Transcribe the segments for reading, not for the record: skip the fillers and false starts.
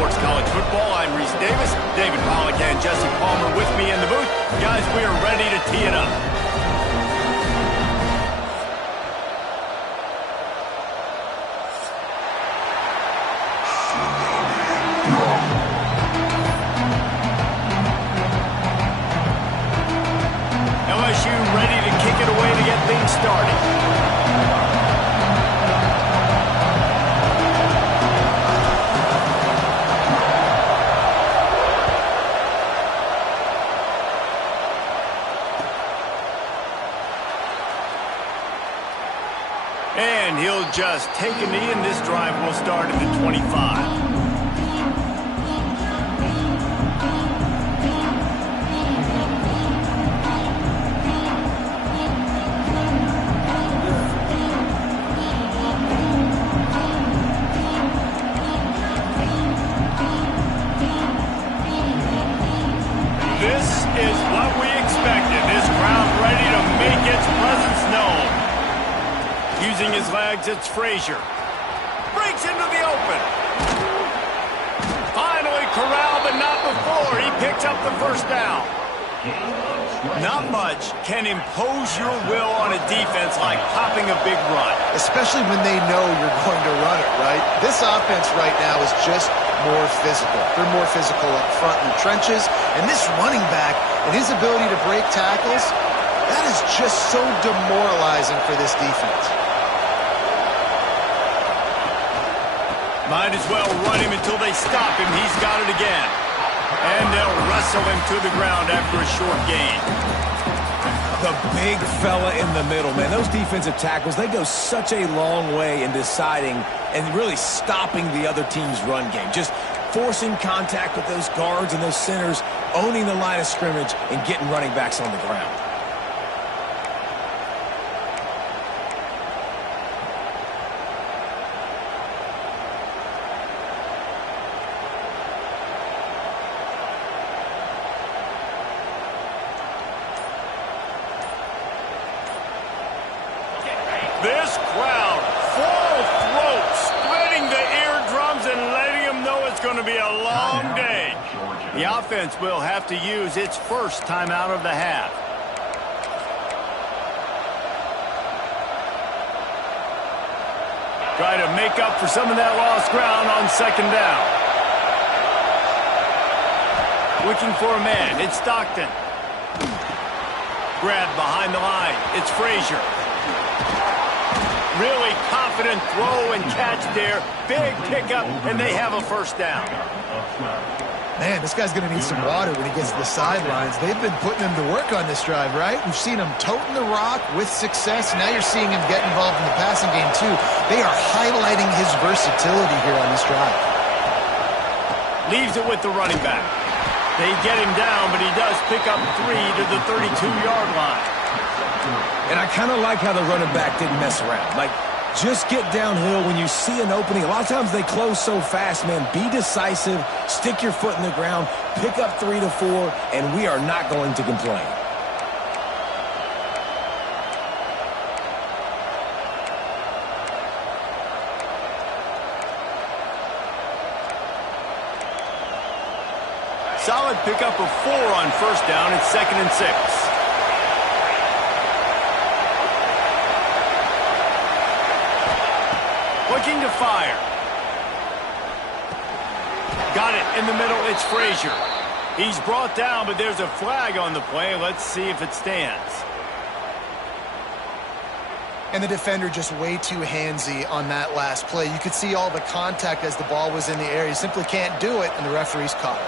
Sports College Football. I'm Reese Davis, David Pollack and Jesse Palmer with me in the booth. Guys, we are ready to tee it up. LSU ready to kick it away to get things started. And he'll just take a knee, and this drive will start at the 25. This is what we expected. This crowd ready to make its presence known. Using his legs, it's Frazier. Breaks into the open. Finally corralled, but not before. He picks up the first down. Not much can impose your will on a defense like popping a big run. Especially when they know you're going to run it, right? This offense right now is just more physical. They're more physical up front in the trenches. And this running back and his ability to break tackles, that is just so demoralizing for this defense. Might as well run him until they stop him. He's got it again. And they'll wrestle him to the ground after a short gain. The big fella in the middle, man. Those defensive tackles, they go such a long way in deciding and really stopping the other team's run game. Just forcing contact with those guards and those centers, owning the line of scrimmage, and getting running backs on the ground. This crowd, full throat, splitting the eardrums and letting them know it's going to be a long day. The offense will have to use its first timeout of the half. Try to make up for some of that lost ground on second down. Looking for a man, it's Stockton. Grabbed behind the line, it's Frazier. Really confident throw and catch there. Big pickup, and they have a first down. Man, this guy's going to need some water when he gets to the sidelines. They've been putting him to work on this drive, right? We've seen him toting the rock with success. Now you're seeing him get involved in the passing game, too. They are highlighting his versatility here on this drive. Leaves it with the running back. They get him down, but he does pick up 3 to the 32-yard line. And I kind of like how the running back didn't mess around. Like, just get downhill when you see an opening. A lot of times they close so fast, man. Be decisive, stick your foot in the ground, pick up 3 to 4, and we are not going to complain. Solid pickup of 4 on first down. It's 2nd and 6. Looking to fire. Got it in the middle. It's Frazier. He's brought down, but there's a flag on the play. Let's see if it stands. And the defender just way too handsy on that last play. You could see all the contact as the ball was in the air. He simply can't do it, and the referee's caught it.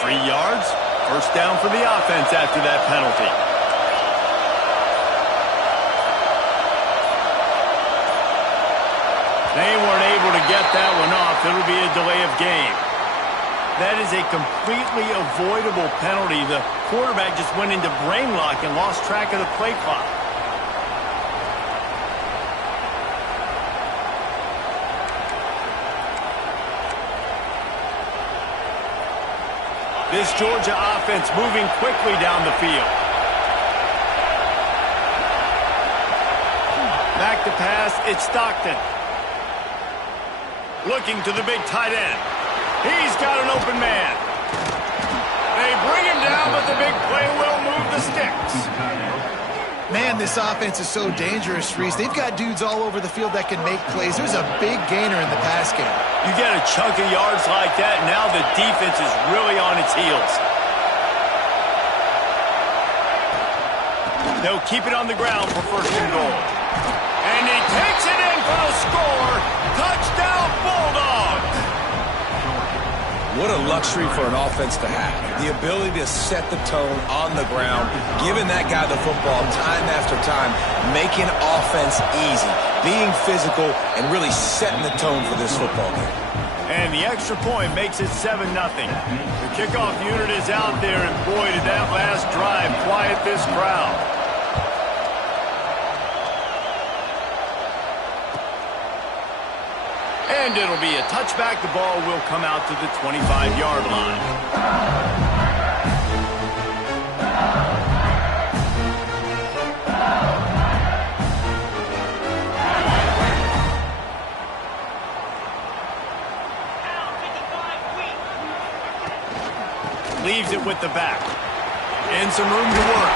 3 yards. First down for the offense after that penalty. They weren't able to get that one off. It'll be a delay of game. That is a completely avoidable penalty. The quarterback just went into brain lock and lost track of the play clock. This Georgia offense moving quickly down the field. pass. It's Stockton. Looking to the big tight end. He's got an open man. They bring him down, but the big play will move the sticks. Man, this offense is so dangerous, Reese. They've got dudes all over the field that can make plays. There's a big gainer in the pass game. You get a chunk of yards like that, and now the defense is really on its heels. They'll keep it on the ground for first and goal. And he takes it in for the score. Touchdown, Bulldogs! What a luxury for an offense to have. The ability to set the tone on the ground, giving that guy the football time after time, making offense easy, being physical, and really setting the tone for this football game. And the extra point makes it 7-0. The kickoff unit is out there, and boy, did that last drive quiet this crowd. And it'll be a touchback. The ball will come out to the 25-yard line. Leaves it with the back. And some room to work.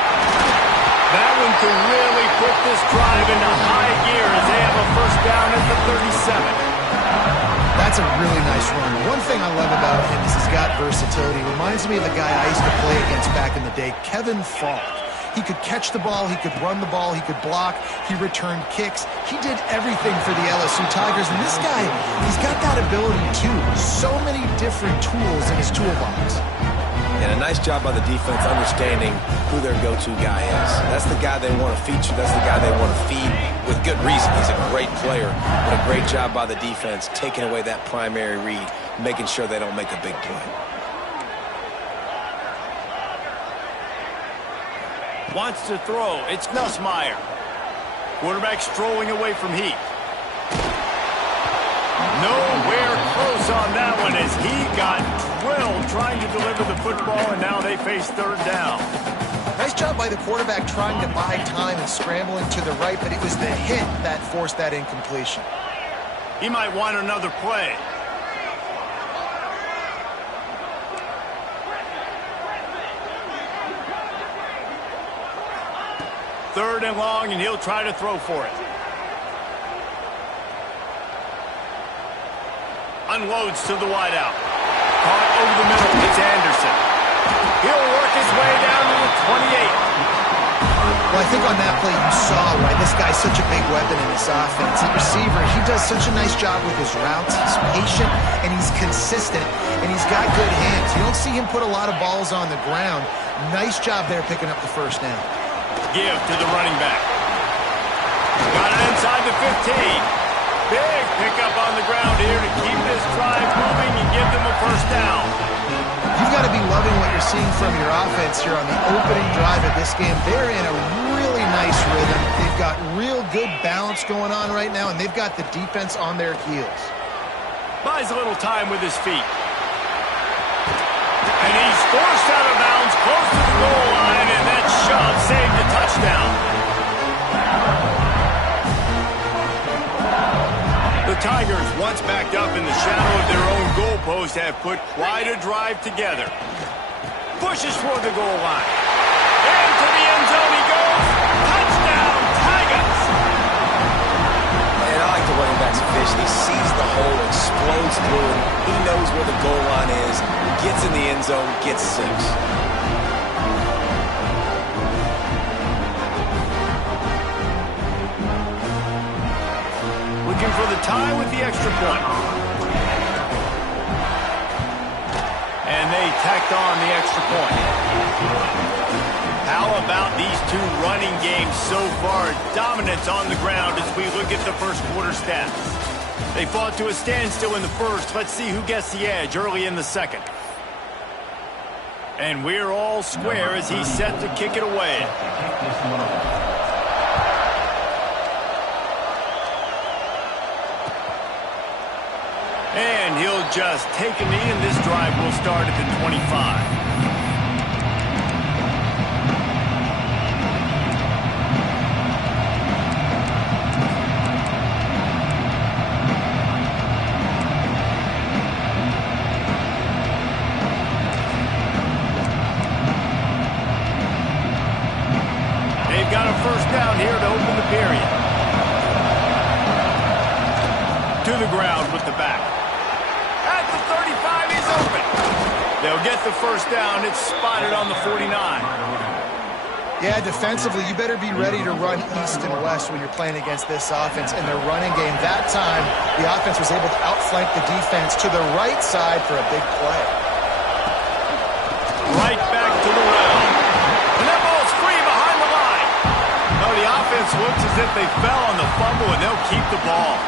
That one could really put this drive into high gear as they have a first down at the 37. That's a really nice run. One thing I love about him is he's got versatility. Reminds me of the guy I used to play against back in the day, Kevin Falk. He could catch the ball, he could run the ball, he could block, he returned kicks. He did everything for the LSU Tigers, and this guy, he's got that ability too. So many different tools in his toolbox. And a nice job by the defense understanding who their go-to guy is. That's the guy they want to feature. That's the guy they want to feed with good reason. He's a great player, but a great job by the defense taking away that primary read, making sure they don't make a big play. Wants to throw. It's Nussmeier. Quarterback strolling away from Heath. Nowhere close on that one as he got drilled trying to deliver the football, and now they face third down. Nice job by the quarterback trying to buy time and scrambling to the right, but it was the hit that forced that incompletion. He might want another play. Third and long, and he'll try to throw for it. Unloads to the wideout. Caught over the middle. It's Anderson. He'll work his way down to the 28. Well, I think on that play you saw, right, this guy's such a big weapon in this offense. The receiver, he does such a nice job with his routes. He's patient, and he's consistent, and he's got good hands. You don't see him put a lot of balls on the ground. Nice job there picking up the first down. Give to the running back. Got it inside the 15. Big pickup on the ground here to keep this drive moving and give them a first down. You've got to be loving what you're seeing from your offense here on the opening drive of this game. They're in a really nice rhythm. They've got real good balance going on right now, and they've got the defense on their heels. Buys a little time with his feet. And he's forced out of bounds close to the goal line, and that shove saved a touchdown. The Tigers, once backed up in the shadow of their own goalpost, have put quite a drive together. Pushes for the goal line. Into the end zone he goes. Touchdown, Tigers! And I like the running back's vision. He sees the hole, explodes through it. He knows where the goal line is, gets in the end zone, gets 6. Looking for the tie with the extra point. And they tacked on the extra point. How about these two running games so far? Dominance on the ground as we look at the first quarter stats. They fought to a standstill in the first. Let's see who gets the edge early in the second. And we're all square as he's set to kick it away. And he'll just take a knee, and this drive will start at the 25. period. To the ground with the back. At the 35, he's open. They'll get the first down. It's spotted on the 49. Yeah, defensively, you better be ready to run east and west when you're playing against this offense. In their running game, that time, the offense was able to outflank the defense to the right side for a big play. Right back to the round. And that ball's free behind the line. No, the offense looks as if they fell on the fumble, and they'll keep the ball.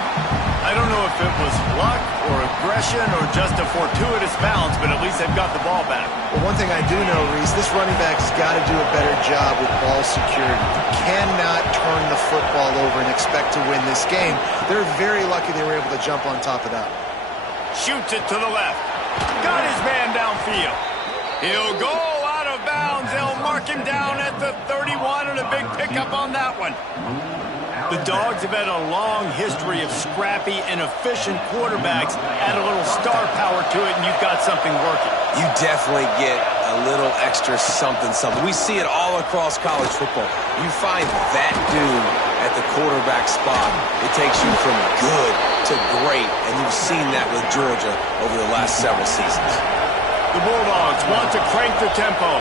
I don't know if it was luck or aggression or just a fortuitous bounce, but at least they've got the ball back. Well, one thing I do know, Reese, this running back has got to do a better job with ball security. You cannot turn the football over and expect to win this game. They're very lucky they were able to jump on top of that. Shoots it to the left. Got his man downfield. He'll go out of bounds. They'll mark him down at the 31, and a big pickup on that one. The Dogs have had a long history of scrappy and efficient quarterbacks. Add a little star power to it, and you've got something working. You definitely get a little extra something. We see it all across college football. You find that dude at the quarterback spot, it takes you from good to great, and you've seen that with Georgia over the last several seasons. The Bulldogs want to crank the tempo.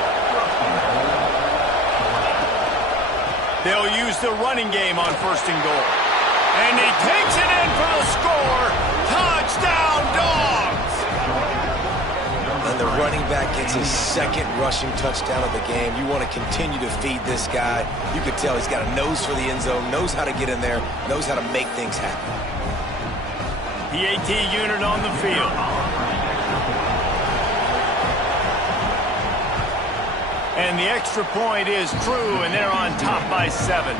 They'll use the running game on 1st and goal. And he takes it in for the score. Touchdown, Dogs! And the running back gets his second rushing touchdown of the game. You want to continue to feed this guy. You can tell he's got a nose for the end zone, knows how to get in there, knows how to make things happen. PAT unit on the field. And the extra point is true, and they're on top by 7.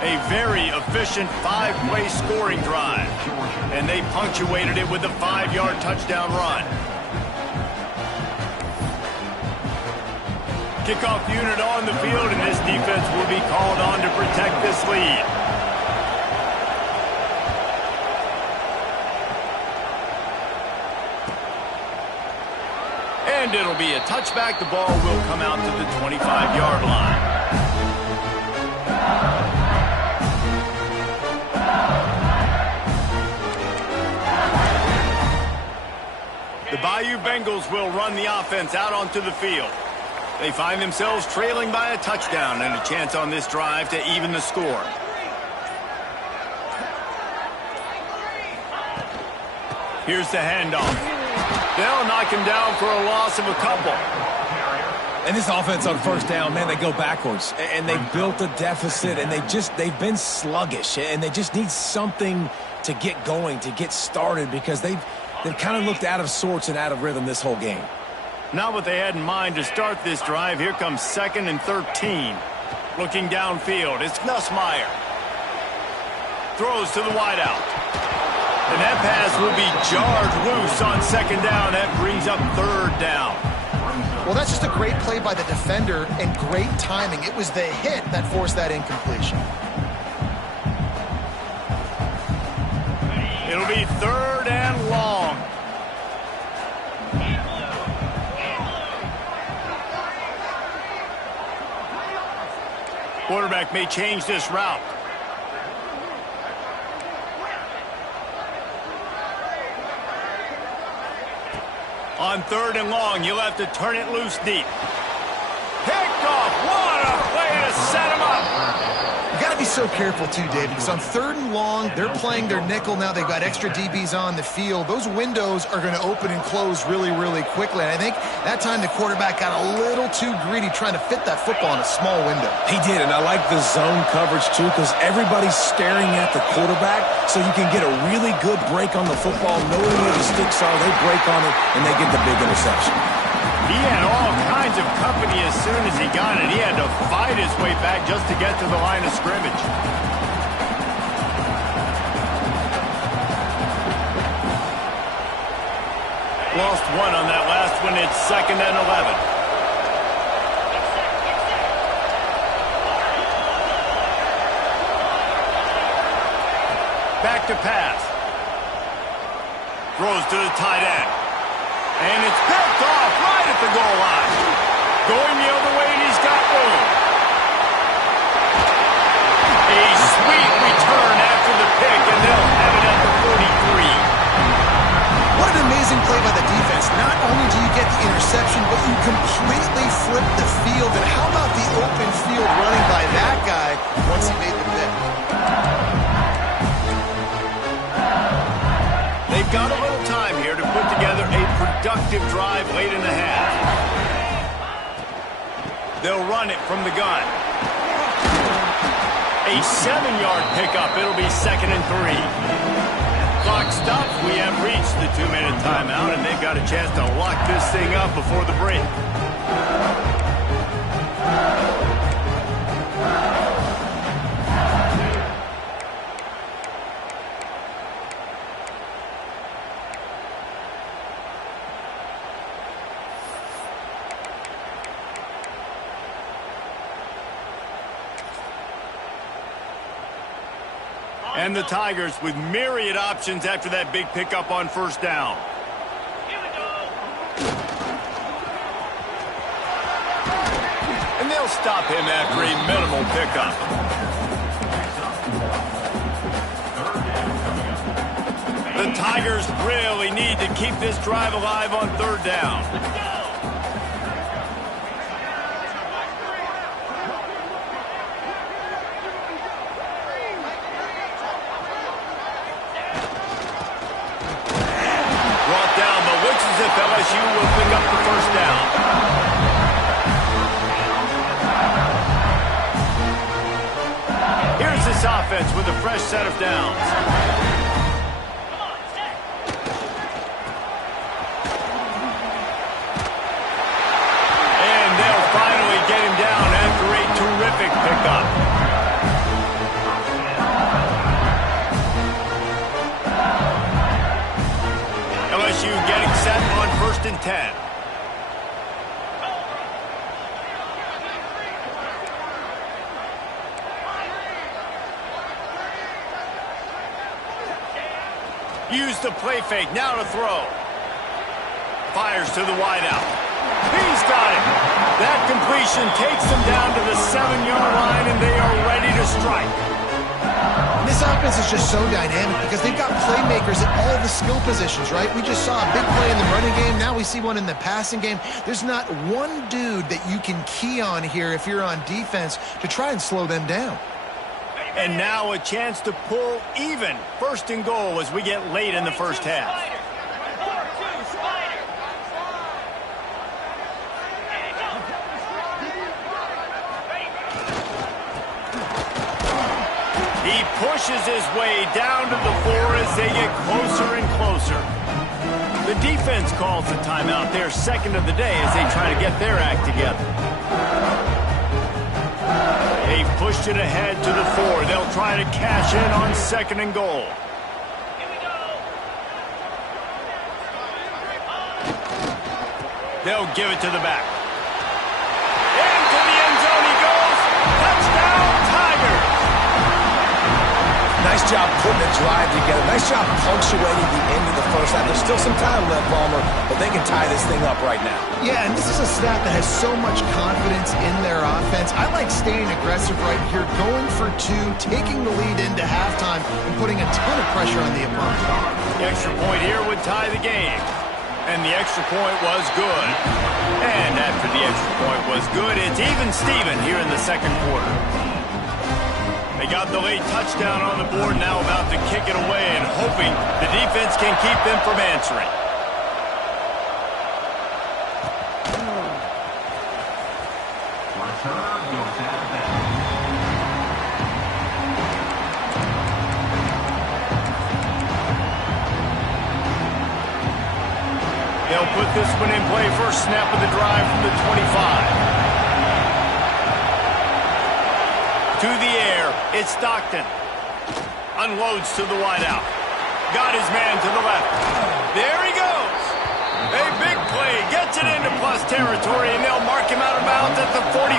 A very efficient 5-play scoring drive. And they punctuated it with a 5-yard touchdown run. Kickoff unit on the field, and this defense will be called on to protect this lead. And it'll be a touchback. The ball will come out to the 25-yard line. The Bayou Bengals will run the offense out onto the field. They find themselves trailing by a touchdown and a chance on this drive to even the score. Here's the handoff. They'll knock him down for a loss of a couple. And this offense on 1st down, man, they go backwards. And they built a deficit, and they've been sluggish. And they just need something to get going, to get started, because they've kind of looked out of sorts and out of rhythm this whole game. Not what they had in mind to start this drive. Here comes 2nd and 13. Looking downfield, it's Nussmeier. Throws to the wideout. And that pass will be jarred loose on 2nd down. That brings up 3rd down. Well, that's just a great play by the defender and great timing. It was the hit that forced that incompletion. It'll be 3rd and long. Quarterback may change this route. On 3rd and long, you'll have to turn it loose deep. Picked off. What a way to set him up. You got to be so careful, too, Dave, because on 3rd and long, they're playing their nickel now. They've got extra DBs on the field. Those windows are going to open and close really, really quickly. And I think that time the quarterback got a little too greedy trying to fit that football in a small window. He did, and I like the zone coverage, too, because everybody's staring at the quarterback, so you can get a really good break on the football, knowing where the sticks are. They break on it, and they get the big interception. He had all kinds of company as soon as he got it. He had to fight his way back just to get to the line of scrimmage. Lost one on that last one. It's 2nd and 11. Back to pass. Throws to the tight end. And it's picked off right at the goal line. Going the other way, and he's got room. A interception, but you completely flipped the field. And how about the open field running by that guy once he made the pick? They've got a little time here to put together a productive drive late in the half. They'll run it from the gun. A 7-yard pickup. It'll be 2nd and 3. Clock stops. We have reached the 2-minute timeout, and they've got a chance to lock this thing up before the break. And the Tigers with myriad options after that big pickup on first down. Here we go. And they'll stop him after a minimal pickup. The Tigers really need to keep this drive alive on third down. LSU will pick up the first down. Here's this offense with a fresh set of downs. And they'll finally get him down after a terrific pickup. LSU getting set on 1st and 10. Use the play fake, now to throw. Fires to the wideout. He's got it. That completion takes them down to the 7-yard line, and they are ready to strike. This offense is just so dynamic because they've got playmakers at all the skill positions, right? We just saw a big play in the running game. Now we see one in the passing game. There's not one dude that you can key on here if you're on defense to try and slow them down. And now a chance to pull even. 1st and goal as we get late in the first half. He pushes his way down to the 4 as they get closer and closer. The defense calls the timeout, their 2nd of the day, as they try to get their act together. They've pushed it ahead to the 4. They'll try to cash in on 2nd and goal. Here we go. They'll give it to the back. Into the end zone he goes. Touchdown, Tigers. Nice job putting the drive together. Nice job punctuating the end of the first half. There's still some time left, Palmer, but they can tie this thing up right now. Yeah, and this is a staff that has so much confidence in their offense. I like staying aggressive right here, going for 2, taking the lead into halftime, and putting a ton of pressure on the opponent. The extra point here would tie the game. And the extra point was good. And after the extra point was good, it's even Steven here in the 2nd quarter. They got the late touchdown on the board, now about to kick it away and hoping the defense can keep them from answering. They'll put this one in play, first snap of the drive from the 25. To the air, it's Stockton. Unloads to the wideout. Got his man to the left. There he goes. A big play, gets it into plus territory, and they'll mark him out of bounds at the 44.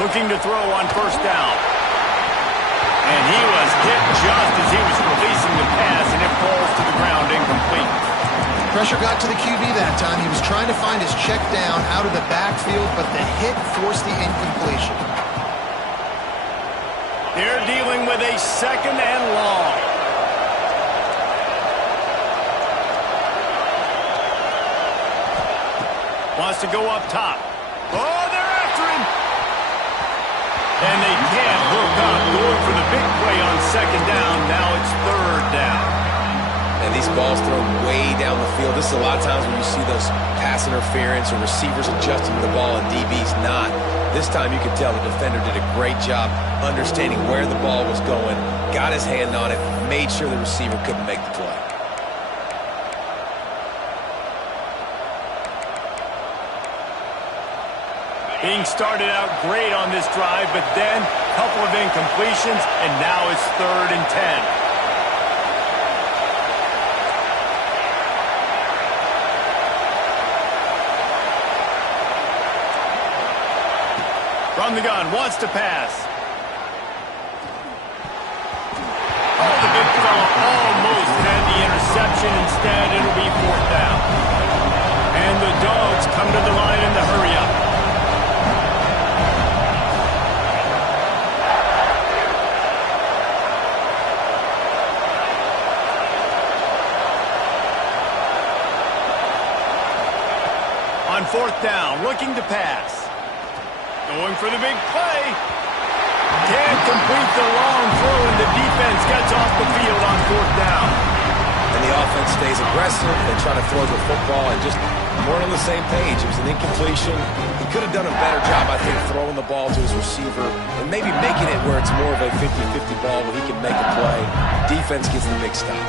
Looking to throw on first down. And he was hit just as he was releasing the pass, and it falls to the ground incomplete. Pressure got to the QB that time. He was trying to find his check down out of the backfield, but the hit forced the incompletion. They're dealing with a second and long. Wants to go up top. Oh, they're after him. And they can't hook up. Going for the big play on second down. Now it's third down. And these balls thrown way down the field. This is a lot of times when you see those pass interference or receivers adjusting the ball and DBs not. This time you could tell the defender did a great job understanding where the ball was going, got his hand on it, made sure the receiver couldn't make the play. Being started out great on this drive, but then a couple of incompletions, and now it's 3rd and 10. From the gun, wants to pass. Oh, the big fella almost had the interception. Instead, it'll be 4th down. And the Dogs come to the line in the hurry-up. On 4th down, looking to pass. Going for the big play. Can't complete the long throw, and the defense gets off the field on 4th down. And the offense stays aggressive. They try to throw the football and just weren't on the same page. It was an incompletion. He could have done a better job, I think, throwing the ball to his receiver and maybe making it where it's more of a 50-50 ball where he can make a play. Defense gets the big stop.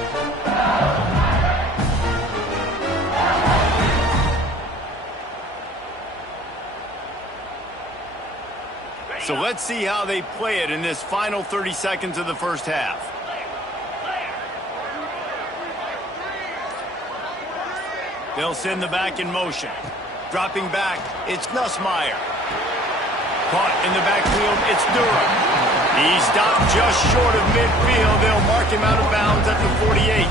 So let's see how they play it in this final 30 seconds of the first half. They'll send the back in motion. Dropping back, it's Nussmeier. Caught in the backfield, it's Durham. He stopped just short of midfield. They'll mark him out of bounds at the 48.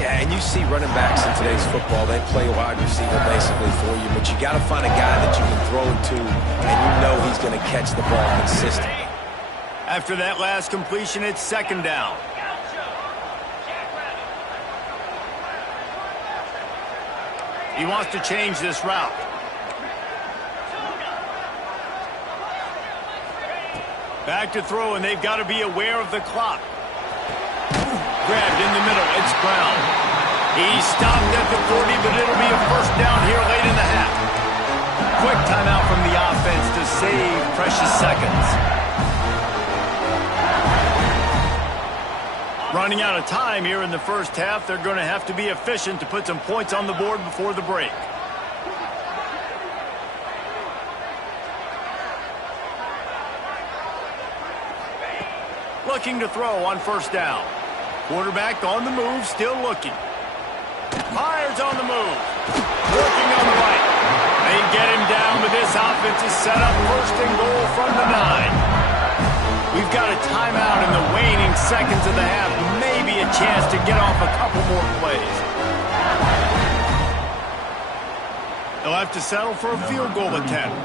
Yeah, and you see running backs in today's football, they play wide receiver basically for you, but you got to find a guy that you can throw it to, and you know he's going to catch the ball consistently. After that last completion, it's 2nd down. He wants to change this route. Back to throw, and they've got to be aware of the clock. Grabbed in the middle, it's Brown. He stopped at the 40, but it'll be a 1st down here late in the half. Quick timeout from the offense to save precious seconds. Running out of time here in the first half, they're going to have to be efficient to put some points on the board before the break. Looking to throw on 1st down. Quarterback on the move, still looking. Myers on the move. Working on the right. They get him down, but this offense is set up 1st and goal from the 9. We've got a timeout in the waning seconds of the half. Maybe a chance to get off a couple more plays. They'll have to settle for a field goal attempt.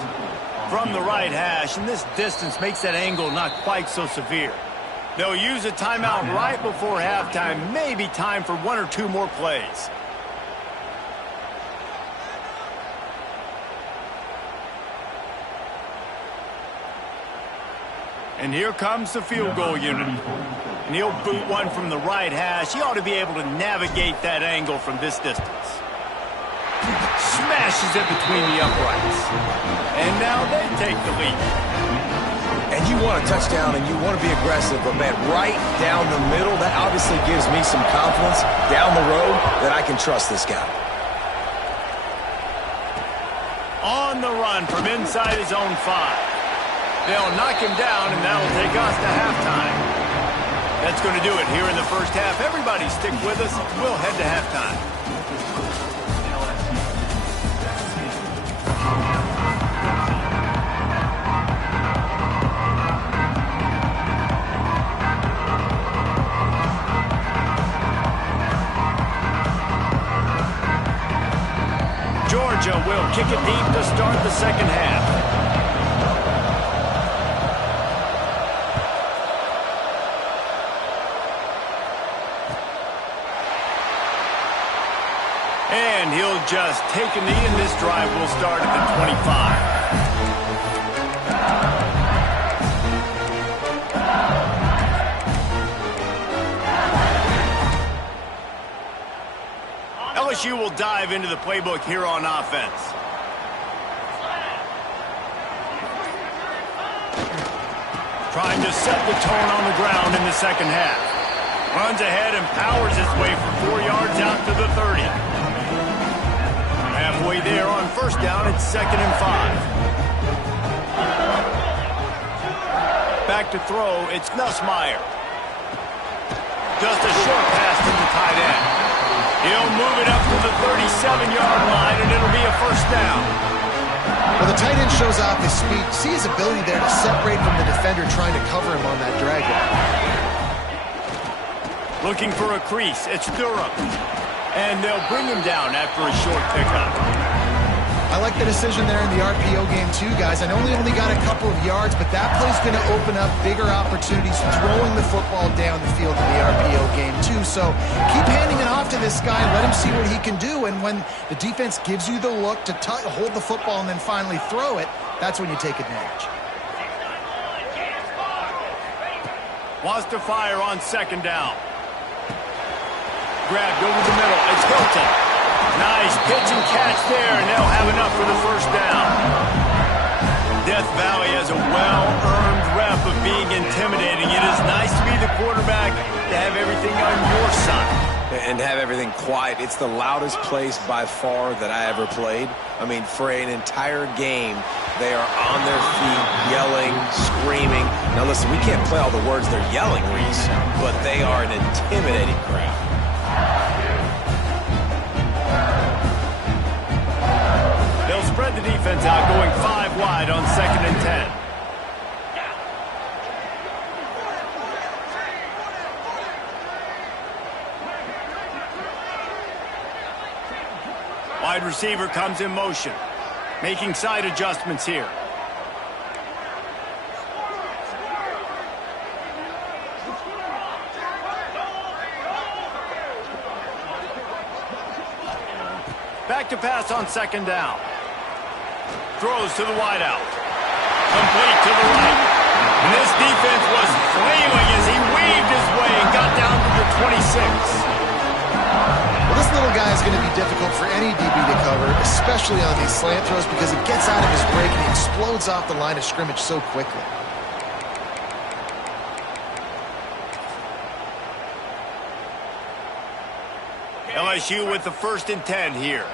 From the right hash, and this distance makes that angle not quite so severe. They'll use a timeout right before halftime. Maybe time for 1 or 2 more plays. And here comes the field goal unit. And he'll boot one from the right hash. He ought to be able to navigate that angle from this distance. Smashes it between the uprights. And now they take the lead. And you want a touchdown and you want to be aggressive, but man, right down the middle, that obviously gives me some confidence down the road that I can trust this guy. On the run from inside his own 5. They'll knock him down, and that'll take us to halftime. That's going to do it here in the first half. Everybody stick with us. We'll head to halftime. Georgia will kick it deep to start the second half. And he'll just take a knee, and this drive will start at the 25. LSU will dive into the playbook here on offense. Trying to set the tone on the ground in the second half. Runs ahead and powers his way for 4 yards out to the 30. Halfway there on first down, it's 2nd and 5. Back to throw, it's Nussmeier. Just a short pass to the tight end. He'll move it up to the 37-yard line, and it'll be a first down. Well, the tight end shows off his speed. See his ability there to separate from the defender trying to cover him on that drag route. Looking for a crease, it's Durham. And they'll bring him down after a short pickup. I like the decision there in the RPO game too, guys. I know he only got a couple of yards, but that play's going to open up bigger opportunities throwing the football down the field in the RPO game too. So keep handing it off to this guy, let him see what he can do, and when the defense gives you the look to hold the football and then finally throw it, that's when you take advantage. Wants to fire on 2nd down. Grabbed over the middle. It's Hilton. Nice pitch and catch there, and they'll have enough for the first down. Death Valley has a well-earned rep of being intimidating. It is nice to be the quarterback, to have everything on your side. And have everything quiet. It's the loudest place by far that I ever played. I mean, for an entire game, they are on their feet, yelling, screaming. Now listen, we can't play all the words they're yelling, Reese, but they are an intimidating crowd. They'll spread the defense out, going 5 wide on 2nd and 10. Wide receiver comes in motion, making side adjustments here. Back to pass on 2nd down. Throws to the wideout. Complete to the right. And this defense was flailing as he weaved his way and got down to the 26. Well, this little guy is going to be difficult for any DB to cover, especially on these slant throws, because it gets out of his break and he explodes off the line of scrimmage so quickly. LSU with the 1st and 10 here.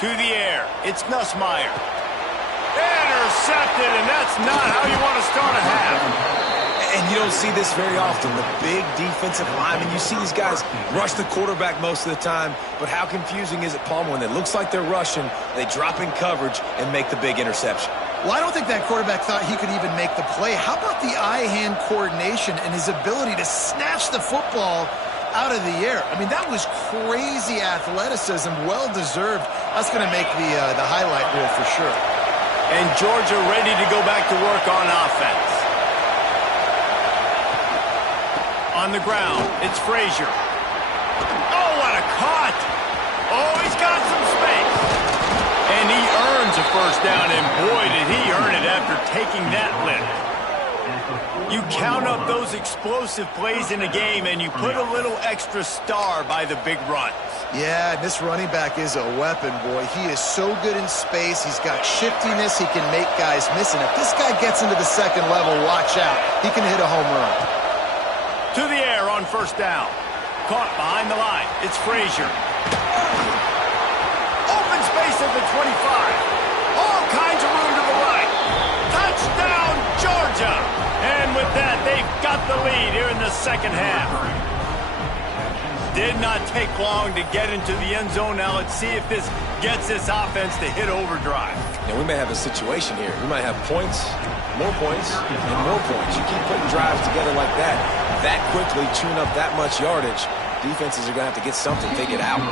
To the air, it's Nussmeier. Intercepted, and that's not how you want to start a half. And you don't see this very often. The big defensive linemen, you see these guys rush the quarterback most of the time, but how confusing is it, Palmer, when it looks like they're rushing, they drop in coverage and make the big interception? Well, I don't think that quarterback thought he could even make the play. How about the eye-hand coordination and his ability to snatch the football out of the air? I mean, that was crazy athleticism, well-deserved. That's going to make the highlight reel for sure. And Georgia ready to go back to work on offense. On the ground, it's Frazier. Oh, what a cut! Oh, he's got some space. And he earns a first down, and boy, did he earn it after taking that lift. You count up those explosive plays in a game, and you put a little extra star by the big runs. Yeah, this running back is a weapon, boy. He is so good in space. He's got shiftiness. He can make guys miss. And if this guy gets into the 2nd level, watch out. He can hit a home run. To the air on first down. Caught behind the line. It's Frazier. Open space at the 25. All kinds of room to the right. Touchdown, Georgia. And with that, they've got the lead here in the second half. Did not take long to get into the end zone. Now let's see if this gets this offense to hit overdrive. Now, we may have a situation here. We might have points, more points, and more points. You keep putting drives together like that quickly, chewing up that much yardage, defenses are going to have to get something, take it out.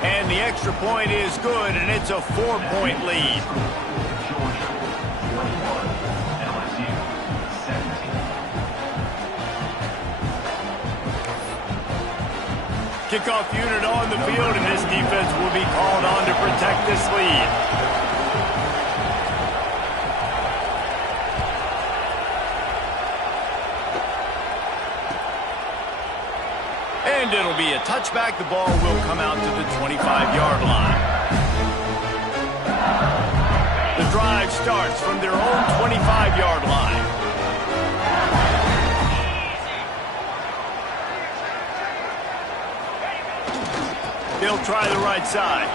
And the extra point is good, and it's a 4-point lead. Kickoff unit on the field, and this defense will be called on to protect this lead. And it'll be a touchback. The ball will come out to the 25-yard line. The drive starts from their own 25-yard line. He'll try the right side.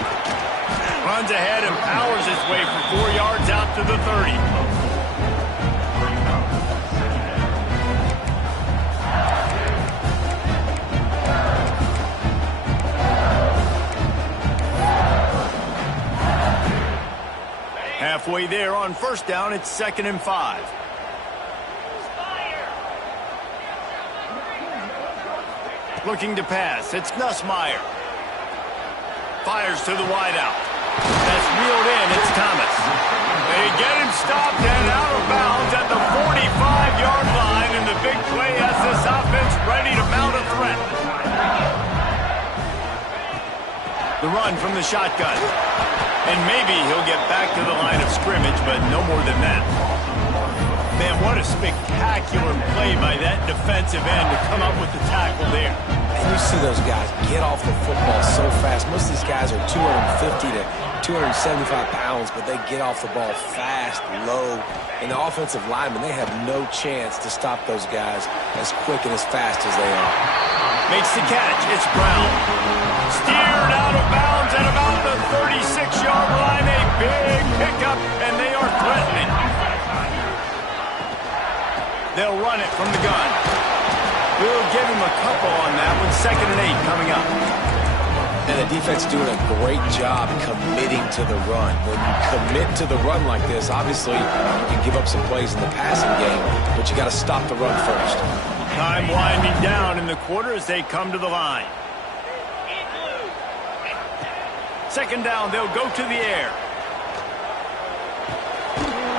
Runs ahead and powers his way for 4 yards out to the 30. Halfway there on first down, it's 2nd and 5. Looking to pass, it's Nussmeier. Fires to the wideout. That's reeled in, it's Thomas. They get him stopped and out of bounds at the 45-yard line, and the big play has this offense ready to mount a threat. The run from the shotgun. And maybe he'll get back to the line of scrimmage, but no more than that. Man, what a spectacular play by that defensive end to come up with the tackle there. And you see those guys get off the football so fast. Most of these guys are 250 to 275 pounds, but they get off the ball fast, low. And the offensive linemen, they have no chance to stop those guys as quick and as fast as they are. Makes the catch. It's Brown. Steered out of bounds at about the 36-yard line. A big pickup, and they are threatening. They'll run it from the gun. We'll give him a couple on that one. 2nd and 8 coming up. And the defense doing a great job committing to the run. When you commit to the run like this, obviously you can give up some plays in the passing game, but you got to stop the run first. Time winding down in the quarter as they come to the line. 2nd down, they'll go to the air.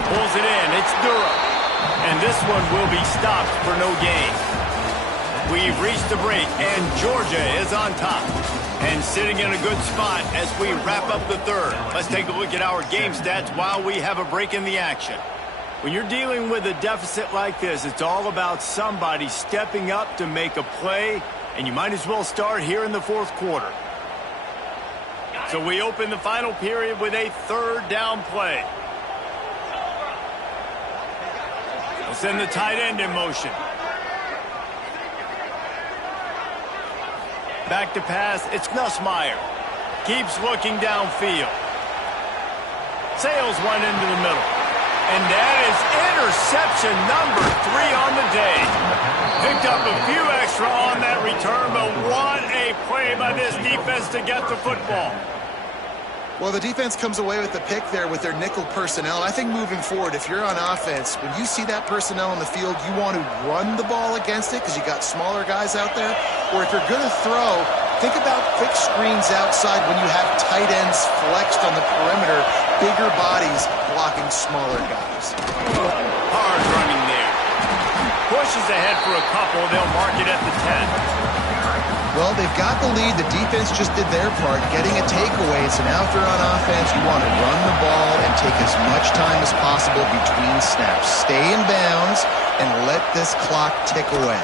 Pulls it in, it's Durham. And this one will be stopped for no gain. We've reached the break, and Georgia is on top. And sitting in a good spot as we wrap up the third. Let's take a look at our game stats while we have a break in the action. When you're dealing with a deficit like this, it's all about somebody stepping up to make a play, and you might as well start here in the 4th quarter. So we open the final period with a 3rd down play. We'll send the tight end in motion. Back to pass, it's Nussmeier. Keeps looking downfield. Sails one into the middle. And that is interception number 3 on the day. Picked up a few extra on that return, but what a play by this defense to get the football. Well, the defense comes away with the pick there with their nickel personnel. I think moving forward, if you're on offense, when you see that personnel on the field, you want to run the ball against it because you got smaller guys out there. Or if you're going to throw, think about quick screens outside when you have tight ends flexed on the perimeter, bigger bodies blocking smaller guys. Hard running there. Pushes ahead for a couple. They'll mark it at the 10. Well, they've got the lead. The defense just did their part, getting a takeaway. So now if you're on offense, you want to run the ball and take as much time as possible between snaps. Stay in bounds and let this clock tick away.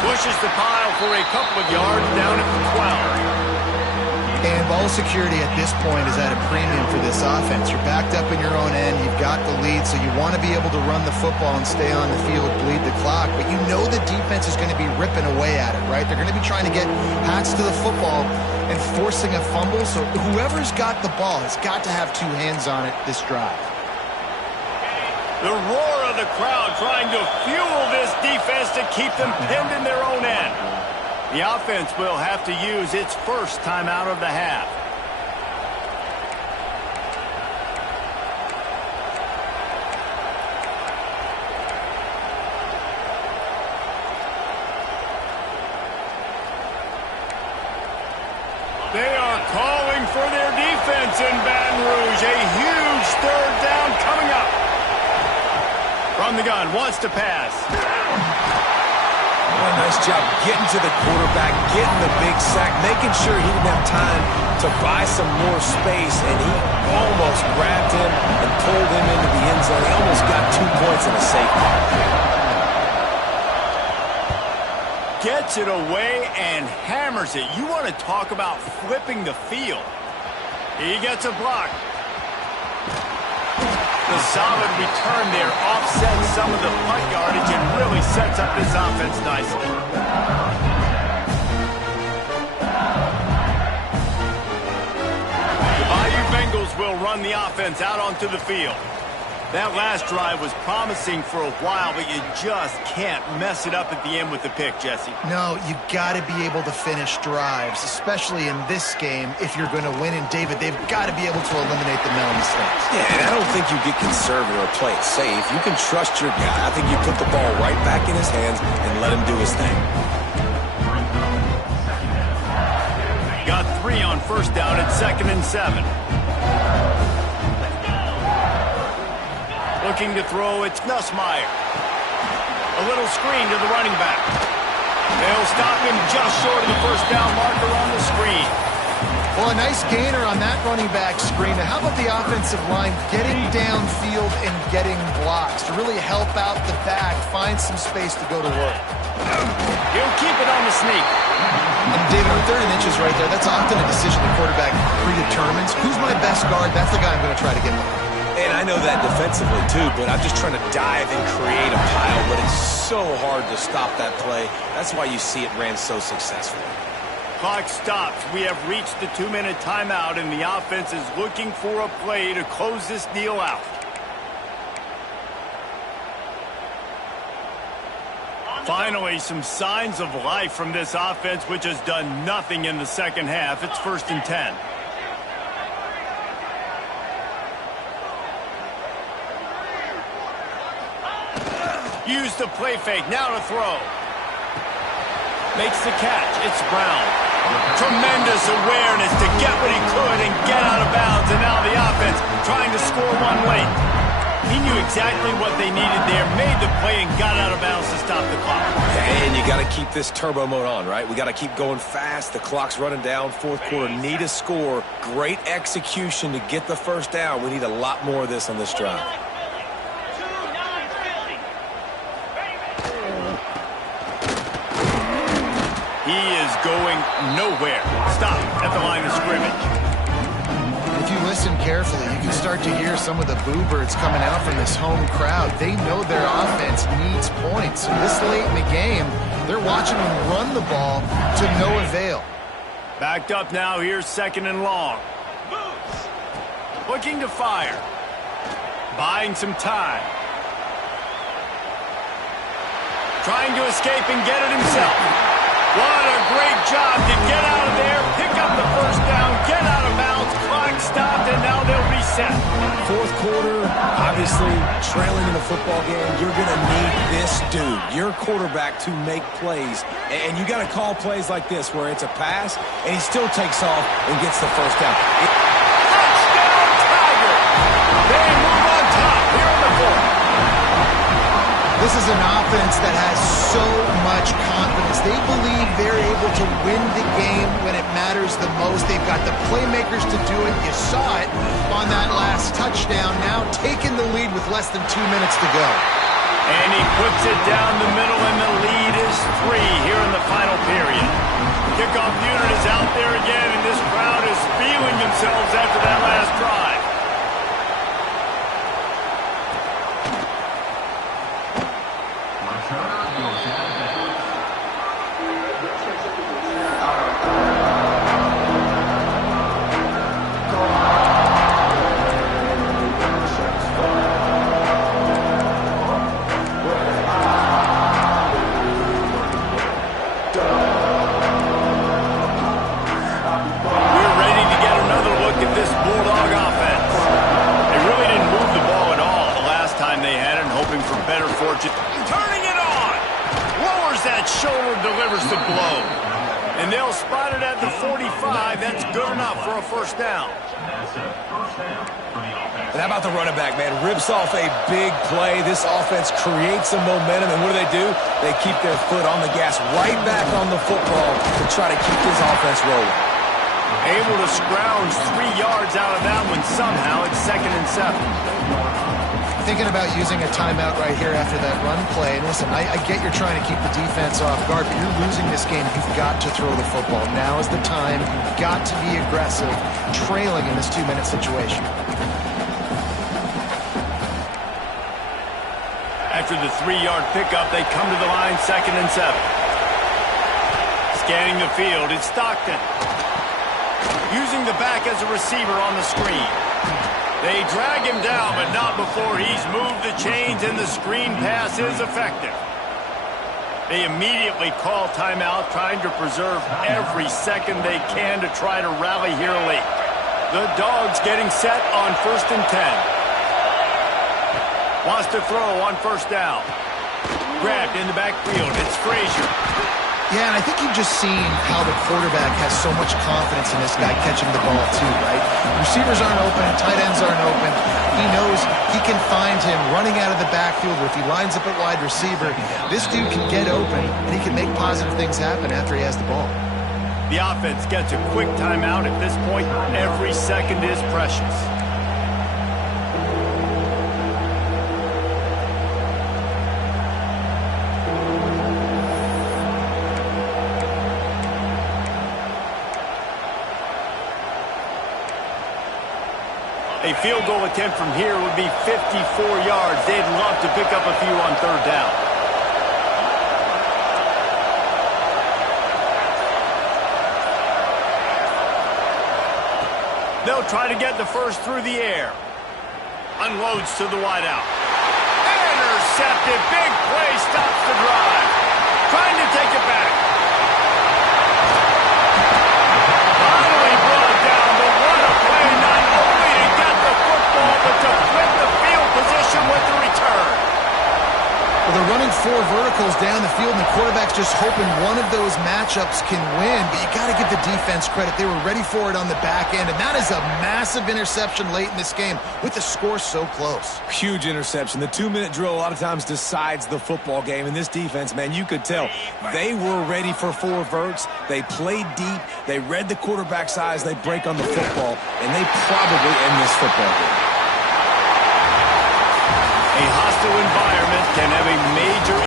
Pushes the pile for a couple of yards down at the 12. And ball security at this point is at a premium for this offense. You're backed up in your own end. You've got the lead, so you want to be able to run the football and stay on the field, bleed the clock. But you know the defense is going to be ripping away at it, right? They're going to be trying to get hats to the football and forcing a fumble. So whoever's got the ball has got to have 2 hands on it this drive. The roar of the crowd trying to fuel this defense to keep them pinned in their own end. The offense will have to use its first timeout of the half. They are offense in Baton Rouge. A huge third down coming up. From the gun, wants to pass. Oh, nice job getting to the quarterback, getting the big sack, making sure he didn't have time to buy some more space, and he almost grabbed him and pulled him into the end zone. He almost got 2 points in a safety. Gets it away and hammers it. You want to talk about flipping the field. He gets a block. The solid return there offsets some of the punt yardage and really sets up this offense nicely. The Bayou Bengals will run the offense out onto the field. That last drive was promising for a while, but you just can't mess it up at the end with the pick, Jesse. No, you got to be able to finish drives, especially in this game if you're going to win. And, David, they've got to be able to eliminate the mental mistakes. Yeah, and I don't think you get conservative or play it safe. You can trust your guy. I think you put the ball right back in his hands and let him do his thing. Got 3 on first down at 2nd and 7. Looking to throw, it's Nussmeier. A little screen to the running back. They'll stop him just short of the first down marker on the screen. Well, a nice gainer on that running back screen. Now, how about the offensive line getting downfield and getting blocks to really help out the back, find some space to go to work? He'll keep it on the sneak. And David, on 3rd and inches right there, that's often a decision the quarterback predetermines. Who's my best guard? That's the guy I'm going to try to get behind. And I know that defensively, too, but I'm just trying to dive and create a pile, but it's so hard to stop that play. That's why you see it ran so successfully. Clock stops. We have reached the 2-minute timeout, and the offense is looking for a play to close this deal out. Finally, some signs of life from this offense, which has done nothing in the second half. It's 1st and 10. Use the play fake, now to throw. Makes the catch, it's Brown. Tremendous awareness to get what he could and get out of bounds, and now the offense trying to score one late. He knew exactly what they needed there, made the play, and got out of bounds to stop the clock. And you got to keep this turbo mode on, right? We got to keep going fast. The clock's running down. 4th quarter, need a score. Great execution to get the first down. We need a lot more of this on this drive. He is going nowhere. Stop at the line of scrimmage. If you listen carefully, you can start to hear some of the boo birds coming out from this home crowd. They know their offense needs points. And this late in the game, they're watching them run the ball to no avail. Backed up now, here's 2nd and long. Looking to fire. Buying some time. Trying to escape and get it himself. What a great job to get out of there, pick up the first down, get out of bounds, clock stopped, and now they'll reset. 4th quarter, obviously trailing in a football game, you're going to need this dude, your quarterback, to make plays. And you got to call plays like this where it's a pass, and he still takes off and gets the first down. Touchdown, Tiger! They move on top here in the 4th. This is an offense that has so much confidence. They believe they're able to win the game when it matters the most. They've got the playmakers to do it. You saw it on that last touchdown. Now taking the lead with less than 2 minutes to go. And he puts it down the middle, and the lead is 3 here in the final period. Kickoff unit is out there again, and this crowd is feeling themselves after that last drive. And they'll spot it at the 45. That's good enough for a first down. And how about the running back, man? Rips off a big play. This offense creates some momentum, and what do? They keep their foot on the gas, right back on the football to try to keep this offense rolling. Able to scrounge 3 yards out of that one somehow. It's 2nd and 7. Thinking about using a timeout right here after that run play. And listen, I get you're trying to keep the defense off guard, but you're losing this game. You've got to throw the football. Now is the time. You've got to be aggressive, trailing in this 2-minute situation. After the 3-yard pickup, they come to the line, 2nd and 7. Scanning the field, it's Stockton. Using the back as a receiver on the screen. They drag him down, but not before he's moved the chains, and the screen pass is effective. They immediately call timeout, trying to preserve every second they can to try to rally here late. The Dogs getting set on 1st and 10. Wants to throw on 1st down. Grabbed in the backfield. It's Frazier. Yeah, and I think you've just seen how the quarterback has so much confidence in this guy catching the ball too, right? Receivers aren't open, tight ends aren't open. He knows he can find him running out of the backfield, or if he lines up at wide receiver, this dude can get open, and he can make positive things happen after he has the ball. The offense gets a quick timeout. At this point, every second is precious. A field goal attempt from here would be 54 yards. They'd love to pick up a few on 3rd down. They'll try to get the first through the air. Unloads to the wideout. Intercepted. Big play stops the drive. Trying to take it back. Finally brought down, but what a play. Not only to get the football, but to flip the field position with the return. Well, they're running 4 verticals down the field, and the quarterback's just hoping one of those matchups can win. But you got to give the defense credit. They were ready for it on the back end, and that is a massive interception late in this game with the score so close. Huge interception. The 2-minute drill a lot of times decides the football game. And this defense, man, you could tell they were ready for 4 verts. They played deep. They read the quarterback's eyes. They break on the football, and they probably end this football game. A hostile environment can have a major